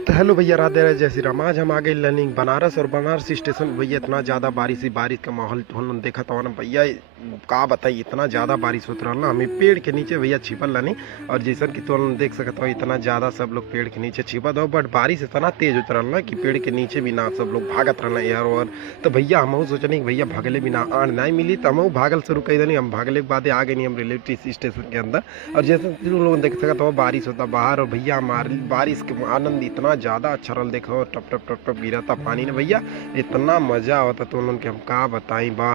तो हेलो भैया, राधे राधे, जय श्री राम। आज हम आ गए लर्निंग बनारस और बनारस स्टेशन। भैया इतना ज़्यादा बारिश ही बारिश का माहौल हम देखा था ना भैया। का बताइए, इतना ज़्यादा बारिश होता रहा ना, हमें पेड़ के नीचे भैया छिपल नहीं। और जैसन कि तुम देख सकते हो, इतना ज़्यादा सब लोग पेड़ के नीचे छिपत हो, बट बारिश इतना तेज होता रहा ना कि पेड़ के नीचे भी ना सब लोग भागत रहना यार। और तो भैया हम सोचनी कि भैया भागले भी ना आड़ नहीं मिली, तो हम भागल शुरू कर देनी। हम भागले के बाद आ गए नहीं हम रेलवे स्टेशन के अंदर। और जैसे तुम लोग देख सकते हो, बारिश होता बाहर, और भैया हमारे बारिश के आनंद इतना ज़्यादा अच्छा रहा। देखो टप टप टप टप गिरा था पानी ने भैया, इतना मज़ा आता तो उन्होंने हम का बताई बा।